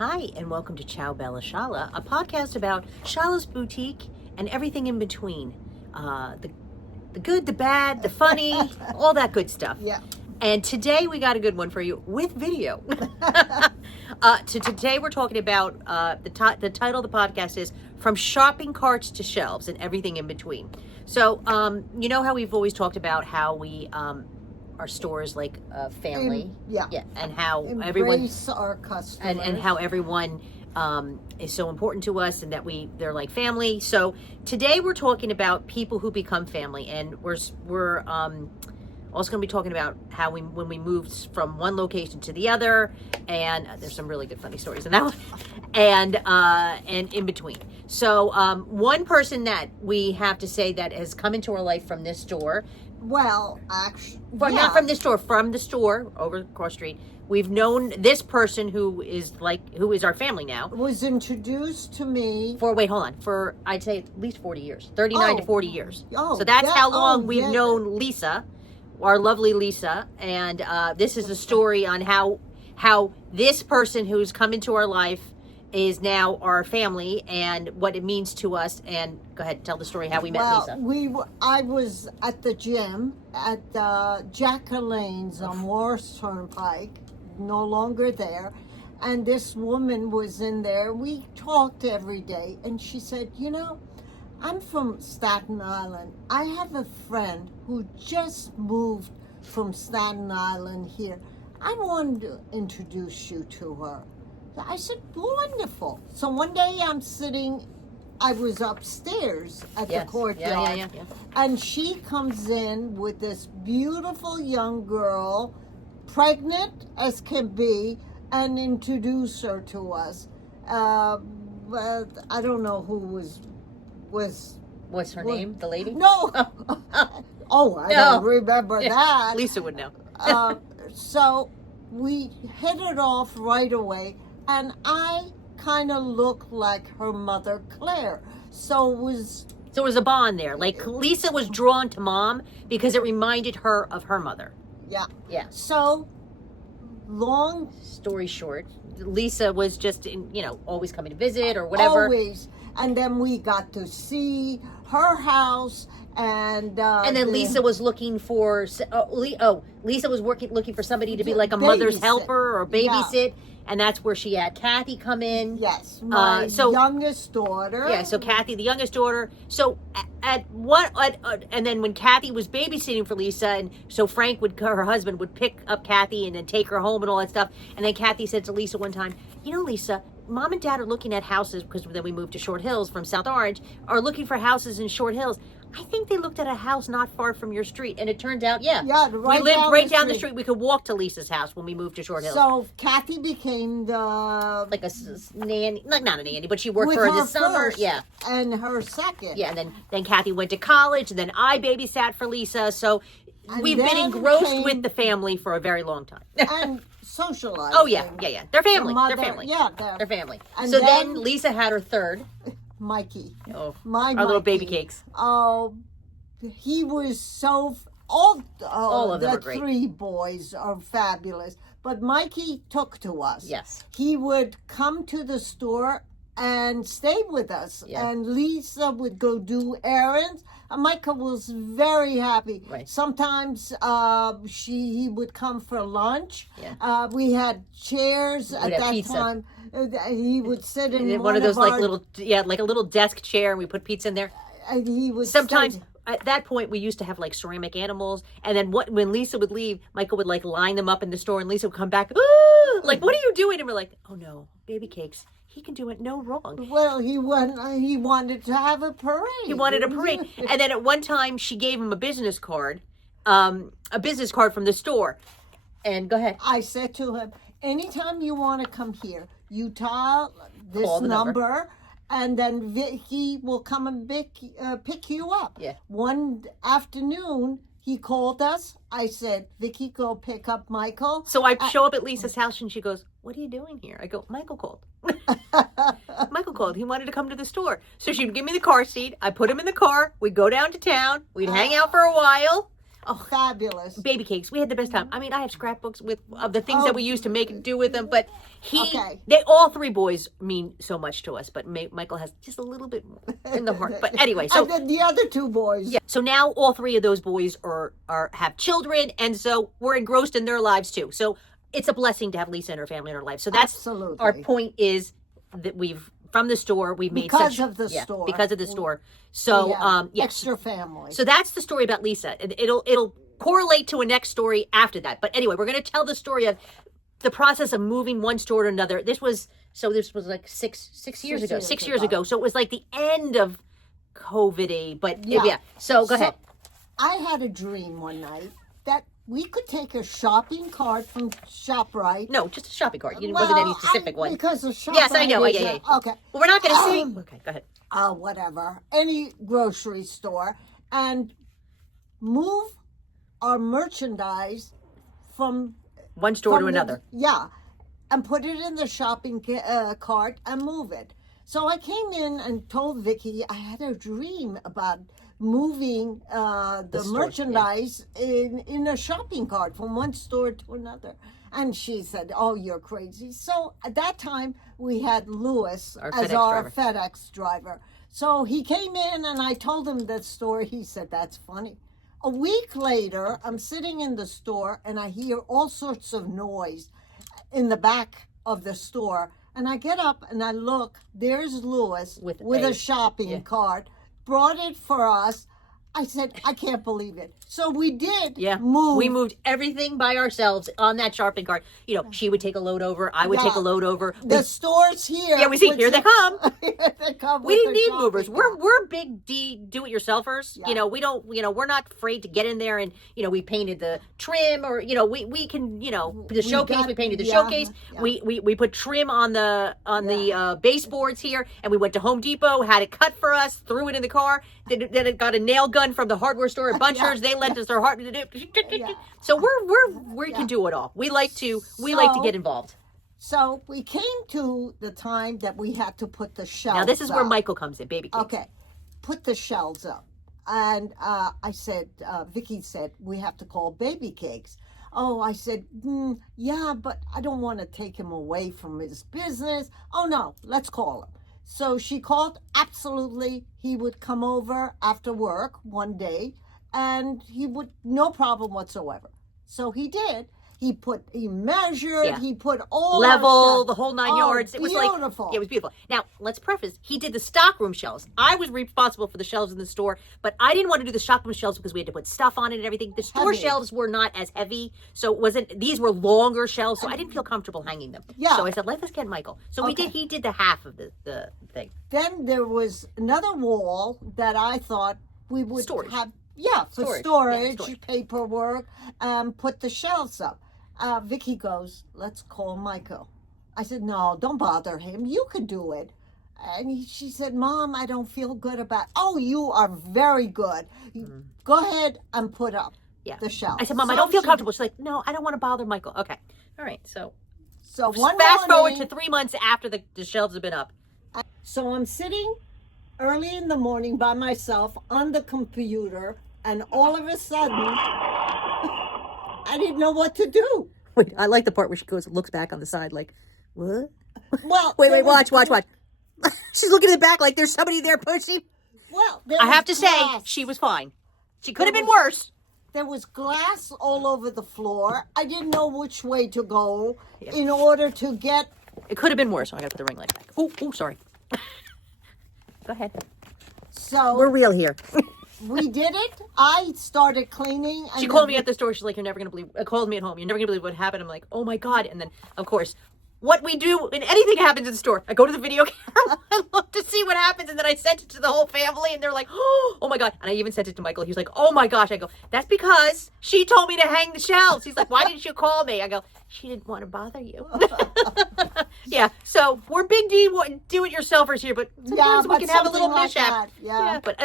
Hi, and welcome to Ciao Bella Shala, a podcast about Shala's boutique and everything in between. The good, the bad, the funny, all that good stuff. Yeah. And today we got a good one for you with video. Today we're talking about the title of the podcast is From Shopping Carts to Shelves and Everything in Between. So, you know how we've always talked about how we our store is like a family, and how Embrace our customers, and how everyone is so important to us, and that they're like family. So today we're talking about people who become family, and we're also going to be talking about how when we moved from one location to the other, and there's some really good funny stories in that one, and in between. So one person that we have to say that has come into our life from this store. Well, actually, not from this store, from the store over across the street. We've known this person who is our family now. Was introduced to me for I'd say at least 40 years, 39 to 40 years. So that's how long we've known Lisa, our lovely Lisa, and this is a story on how this person who's come into our life is now our family and what it means to us. And go ahead, tell the story how we met Lisa. I was at the gym at Jack Lane's on Morris Turnpike, no longer there, and this woman was in there. We talked every day, and she said, "You know, I'm from Staten Island. I have a friend who just moved from Staten Island here. I wanted to introduce you to her." I said, "Wonderful." So one day I was upstairs at the courtyard, and she comes in with this beautiful young girl, pregnant as can be, and introduced her to us. But I don't know who was. What's her name? The lady? No. I don't remember that. Lisa would know. So we hit it off right away. And I kind of looked like her mother, Claire. So it was a bond there. Like Lisa was drawn to Mom because it reminded her of her mother. Yeah. Yeah. So, long story short, Lisa was just, always coming to visit or whatever. Always. And then we got to see her house. And then Lisa was looking for, Lisa was looking for somebody to be like a mother's helper or babysit. Yeah. And that's where she had Kathy come in. Yes, my youngest daughter. Yeah, so Kathy, the youngest daughter. So and then when Kathy was babysitting for Lisa, and so Frank her husband would pick up Kathy and then take her home and all that stuff. And then Kathy said to Lisa one time, "You know, Lisa, Mom and Dad are looking at houses," because then we moved to Short Hills from South Orange, are looking for houses in Short Hills. I think they looked at a house not far from your street, and it turned out, we lived right down the street. We could walk to Lisa's house when we moved to Short Hills. So Kathy became like a nanny, not a nanny, but she worked for her this summer. Yeah, and her second. Yeah, and then Kathy went to college, and then I babysat for Lisa. So we've been engrossed with the family for a very long time. And socializing. Oh yeah. They're family. They're family. Yeah, they're family. And so then Lisa had her third. Mikey. Oh, our little baby cakes. Oh, he was so... All of them are great. The three boys are fabulous. But Mikey took to us. Yes. He would come to the store and stay with us. Yeah. And Lisa would go do errands. And Michael was very happy. Right. Sometimes he would come for lunch. Yeah. We had chairs at that pizza. Time. He would sit in one of those like a little desk chair, and we put pizza in there. And he would sometimes at that point we used to have like ceramic animals, and then when Lisa would leave, Michael would like line them up in the store, and Lisa would come back, like, "What are you doing?" And we're like, "Oh no, baby cakes. He can do it no wrong." Well, he wanted to have a parade. He wanted a parade. And then at one time she gave him a business card from the store. And go ahead. I said to him, "Anytime you want to come here, you dial this number, and then Vicky will come and pick you up." Yeah. One afternoon, he called us. I said, "Vicky, go pick up Michael." So I show up at Lisa's house, and she goes, "What are you doing here?" I go, "Michael called." Michael called. He wanted to come to the store. So she'd give me the car seat. I put him in the car. We'd go down to town. We'd hang out for a while. Fabulous. Baby cakes. We had the best time. I mean, I have scrapbooks of the things that we used to make and do with them. But all three boys mean so much to us. But Michael has just a little bit more in the heart. But anyway, so and then the other two boys. Yeah. So now all three of those boys have children, and so we're engrossed in their lives too. So it's a blessing to have Lisa and her family in our life. So that's Absolutely. Our point is that from the store we've made because of the store. So extra family. So that's the story about Lisa. It'll correlate to a next story after that. But anyway, we're going to tell the story of the process of moving one store to another. This was like six years ago. 6 years ago. So it was like the end of COVID-y. But yeah. So go ahead. I had a dream one night that we could take a shopping cart from ShopRite. No, just a shopping cart. It wasn't any specific one. Because of ShopRite. Yes, I know. Yeah. Okay. Well, we're not going to see. Okay, go ahead. Whatever. Any grocery store and move our merchandise from one store to another. And put it in the shopping cart and move it. So I came in and told Vicky I had a dream about moving the merchandise in a shopping cart from one store to another. And she said, "Oh, you're crazy." So at that time, we had Lewis as our FedEx driver. So he came in and I told him that story. He said, "That's funny." A week later, I'm sitting in the store and I hear all sorts of noise in the back of the store. And I get up and I look, there's Lewis with a shopping cart, brought it for us. I said, I can't believe it. So we did move. We moved everything by ourselves on that shopping cart. You know, she would take a load over. I would take a load over. The store's here. Yeah, we see. Here they come. They come. We didn't need movers. We're big do-it-yourselfers. Yeah. You know, we don't. You know, we're not afraid to get in there and we painted the trim or we can the showcase. We painted the showcase. Yeah. We put trim on the baseboards here, and we went to Home Depot, had it cut for us, threw it in the car. Then it got a nail gun from the hardware store at Bunchers. They lent us their heart. So we can do it all. We like to get involved. So we came to the time that we had to put the shelves up. Now this is up. where Michael comes in, baby cakes. Okay, put the shelves up. And I said, Vicky said, we have to call Baby Cakes. Oh, I said, yeah, but I don't want to take him away from his business. Oh no, let's call him. So she called. Absolutely, he would come over after work one day, and he would, no problem whatsoever. So he did. He measured. He put all level, the whole 9 yards. It was beautiful. It was beautiful. Now let's preface. He did the stockroom shelves. I was responsible for the shelves in the store, but I didn't want to do the stockroom shelves because we had to put stuff on it and everything. The store shelves were not as heavy, so it wasn't. These were longer shelves, so I didn't feel comfortable hanging them. Yeah. So I said, let's get Michael. So we did. He did the half of the thing. Then there was another wall that I thought we would have. Yeah, for storage. Paperwork, put the shelves up. Vicky goes, let's call Michael. I said, no, don't bother him. You could do it. And she said, Mom, I don't feel good about it. Oh, you are very good. Go ahead and put up the shelves. I said, Mom, I don't feel comfortable. She's like, no, I don't want to bother Michael. Okay. All right. So fast forward to 3 months after the shelves have been up. So I'm sitting early in the morning by myself on the computer, and all of a sudden, I didn't know what to do. Wait, I like the part where she looks back on the side like, what? Well, wait, watch. She's looking in the back like there's somebody there pushing. Well, I have to say, she was fine. She could have been worse. There was glass all over the floor. I didn't know which way to go in order to get... It could have been worse. I got to put the ring light back. Oh, sorry. Go ahead. So we're real here. We did it. I started cleaning. She called me at the store. She's like, you're never going to believe... called me at home. You're never going to believe what happened. I'm like, oh my God. And then, of course, what we do when anything happens in the store, I go to the video camera and look to see what happens. And then I sent it to the whole family. And they're like, oh my God. And I even sent it to Michael. He was like, oh my gosh. I go, that's because she told me to hang the shelves. He's like, why didn't you call me? I go, she didn't want to bother you. Yeah. So we're big do-it-yourselfers here. But sometimes we can have a little mishap. Yeah. But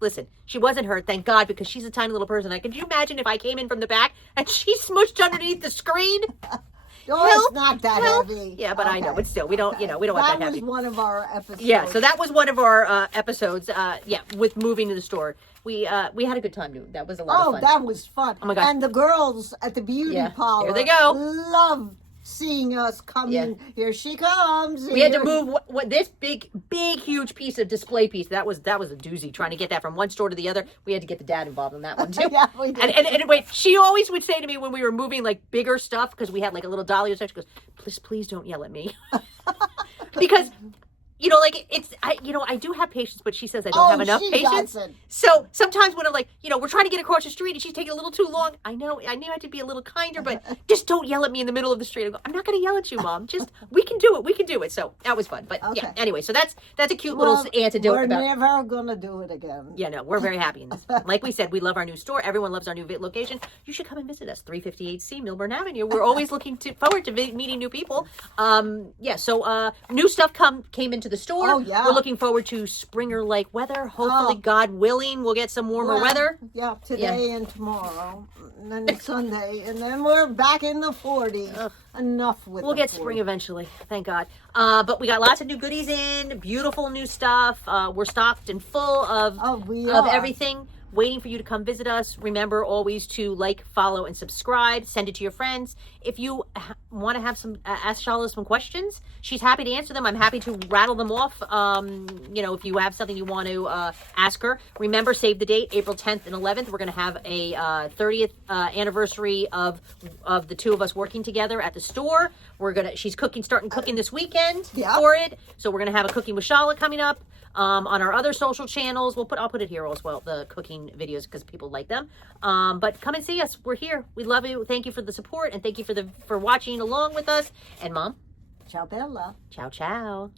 listen, she wasn't hurt, thank God, because she's a tiny little person. Could you imagine if I came in from the back and she smushed underneath the screen? it's not that help. heavy. Yeah, but I know, Okay. but still, we don't, we don't want that That heavy. was one of our episodes. Yeah, so that was one of our episodes. With moving to the store, we had a good time doing. That was a lot of fun. That was fun. Oh my gosh. And the girls at the beauty parlor, here they go. Love seeing us coming. Yeah. Here she comes. We had to move what this big, huge piece of display piece. That was a doozy. Trying to get that from one store to the other. We had to get the dad involved in that one too. Yeah, we did. And wait, she always would say to me when we were moving like bigger stuff, because we had like a little dolly or something, she goes, please don't yell at me. Because I do have patience, but she says I don't have enough she patience. doesn't. So sometimes when I'm like, we're trying to get across the street and she's taking a little too long, I knew I had to be a little kinder, but just don't yell at me in the middle of the street. I go, I'm not going to yell at you, Mom. Just, we can do it. So that was fun. But yeah, anyway, so that's a cute little antidote. We're about never going to do it again. Yeah, no, we're very happy in this. Like we said, we love our new store. Everyone loves our new location. You should come and visit us, 358C Milburn Avenue. We're always looking forward to meeting new people. So new stuff came into the store. Oh, yeah. We're looking forward to springer-like weather. Hopefully, God willing, we'll get some warmer weather. Yeah, today and tomorrow. And then Sunday. And then we're back in the 40s. Enough with We'll get spring eventually, thank God. But we got lots of new goodies in, beautiful new stuff. We're stocked and full of everything, waiting for you to come visit us. Remember always to like, follow, and subscribe. Send it to your friends. If you want to have ask Shala some questions, she's happy to answer them. I'm happy to rattle them off. If you have something you want to ask her, remember, save the date, April 10th and 11th. We're going to have a 30th anniversary of the two of us working together at the store. She's starting cooking this weekend for it. So we're going to have a Cooking with Shala coming up. On our other social channels, I'll put it here as well, the cooking videos, because people like them. But come and see us. We're here. We love you. Thank you for the support, and thank you for watching along with us. And Mom, Ciao Bella. ciao, ciao.